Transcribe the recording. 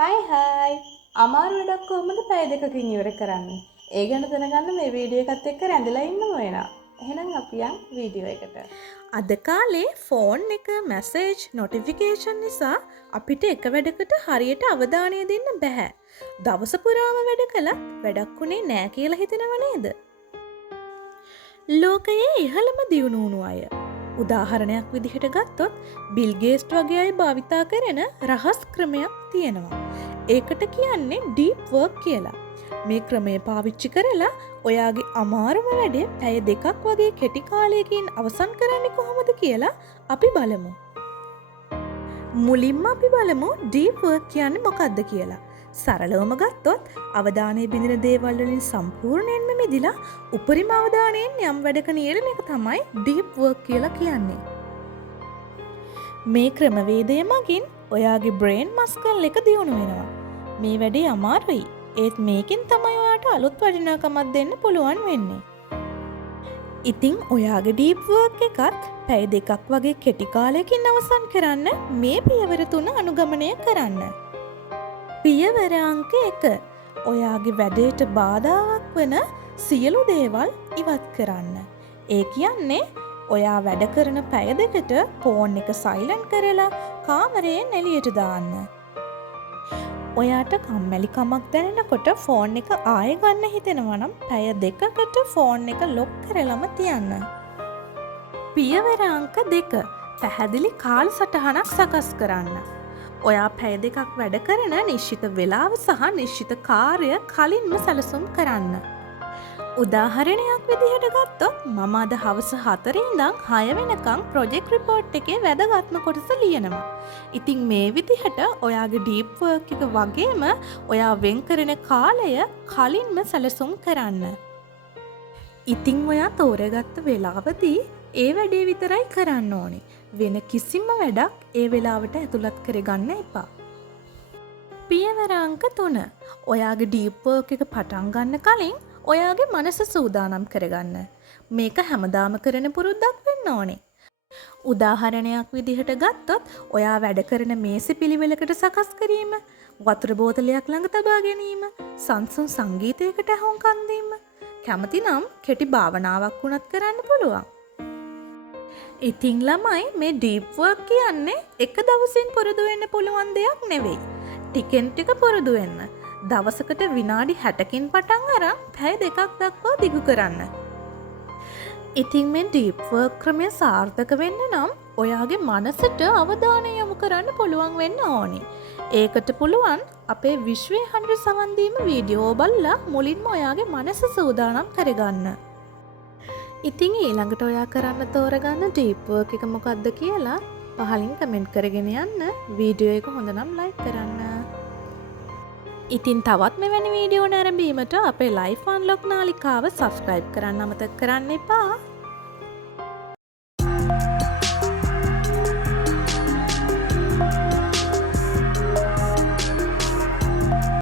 හයි අමාරු වැඩක් කොහොමද පැය දෙකකින් ඉවර කරන්නේ? ඒ ගැන දැනගන්න මේ වීඩියෝ එකත් එක්ක රැඳිලා ඉන්න වෙනවා. එහෙනම් අපි යන් වීඩියෝ එකට. අද කාලේ ෆෝන් එක මැසේජ් නොටිෆිකේෂන් නිසා අපිට එක වැඩකට හරියට අවධානය දෙන්න බැහැ. දවස පුරාම වැඩ කළත් වැඩක් උනේ නෑ කියලා හිතෙනව නේද? ලෝකයේ ඉහළම දියුණු වුණු අය. උදාහරණයක් විදිහට ගත්තොත් බිල් ගේට්ස් වගේ අය භාවිතා කරන රහස් ක්‍රමයක් තියෙනවා. ඒකට කියන්නේ ඩීප් වර්ක් කියලා. මේ ක්‍රමය පාවිච්චි කරලා ඔයාගේ අමාරුම වැඩේ පැය දෙකක් වගේ කෙටි කාලයකින් අවසන් කරන්නේ කොහොමද කියලා අපි බලමු. මුලින්ම අපි බලමු ඩීප් වර්ක් කියන්නේ මොකක්ද කියලා. සරලවම ගත්තොත් අවධානය බිඳින දේවල් වලින් සම්පූර්ණයෙන්ම මිදිලා උපරිම අවධානයෙන් යම් වැඩක නියැලෙන එක තමයි ඩීප් වර්ක් කියලා කියන්නේ. මේ ක්‍රමවේදය මගින් ඔයාගේ බ්‍රේන් මස්කල් එක දියුණු වෙනවා. මේ වැඩේ අමාරුයි. ඒත් මේකෙන් තමයි ඔයාට අලුත් වටිනාකමක් දෙන්න පුළුවන් වෙන්නේ. ඉතින් ඔයාගේ ඩීප් වර්ක් එකත් පැය දෙකක් වගේ කෙටි කාලයකින් අවසන් කරන්න මේ පියවර 3 අනුගමනය කරන්න. පියවර අංක 1. ඔයාගේ වැඩේට බාධාවක් වන සියලු දේවල් ඉවත් කරන්න. ඒ කියන්නේ ඔයා වැඩ කරන පැය දෙකට ෆෝන් එක සයිලන්ට් කරලා කාමරයෙන් එළියට දාන්න. ඔයාට කම්මැලි කමක් දැනෙනකොට ෆෝන් එක ආයෙ ගන්න හිතෙනවා නම් පැය දෙකකට ෆෝන් එක ලොක් කරලම තියන්න. පියවර අංක 2. පැහැදිලි කාලසටහනක් සකස් කරන්න. ඔයා පැය දෙකක් වැඩ කරන නිශ්චිත වේලාව සහ නිශ්චිත කාර්ය කලින්ම සැලසුම් කරන්න. උදාහරණයක් විදිහට ගත්තොත් මම අද හවස 4 ඉඳන් 6 වෙනකම් ප්‍රොජෙක්ට් රිපෝට් එකේ වැදගත්ම කොටස ලියනවා. ඉතින් මේ විදිහට ඔයාගේ ඩීප් වර්ක් එක වගේම ඔයා වෙන් කරන කාලය කලින්ම සැලසුම් කරන්න. ඉතින් ඔයා තෝරගත්ත වෙලාවදී ඒ වැඩේ විතරයි කරන්න ඕනේ. වෙන කිසිම වැඩක් ඒ වෙලාවට ඇතුළත් කරගන්න එපා. පියවර අංක 3. ඔයාගේ ඩීප් වර්ක් එක පටන් ගන්න කලින් ඔයාගේ මනස සූදානම් කරගන්න. මේක හැමදාම කරන පුරුද්දක් වෙන්න ඕනේ. උදාහරණයක් විදිහට ගත්තොත් ඔයා වැඩ කරන මේසෙ පිළිවෙලකට සකස් කිරීම, වතුර බෝතලයක් ළඟ තබා ගැනීම, සංසුන් සංගීතයකට ඇහුම්කන් දීම, කැමති නම් කෙටි භාවනාවක් වුණත් කරන්න පුළුවන්. ඉතින් ළමයි මේ ඩීප් වර්ක් කියන්නේ එක දවසින් පුරුදු වෙන්න පුළුවන් දෙයක් නෙවෙයි. ටිකෙන් ටික පුරුදු වෙන්න. දවසකට විනාඩි 60කින් පටන් අරන් පැය දෙකක් දක්වා දිගු කරන්න. ඉතින් මේ ඩීප් වර්ක් ක්‍රමය සාර්ථක වෙන්න නම් ඔයාගේ මනසට අවධානය යොමු කරන්න පුළුවන් වෙන්න ඕනේ. ඒකට පුළුවන් අපේ විශ්වයේ හඬ සවන් දීම වීඩියෝ බලලා මුලින්ම ඔයාගේ මනස සූදානම් කරගන්න. ඉතින් ඊළඟට ඔයා කරන්න තෝරගන්න ඩීප් වර්ක් එක මොකක්ද කියලා පහලින් කමෙන්ට් කරගෙන යන්න. වීඩියෝ එක හොඳ නම් ලයික් කරන්න. ඉතින් තවත් මෙවැනි වීඩියෝ නැරඹීමට අපේ ලයිෆ් අන්ලොක් නාලිකාව සබ්ස්ක්‍රයිබ් කරන්න අමතක කරන්න එපා.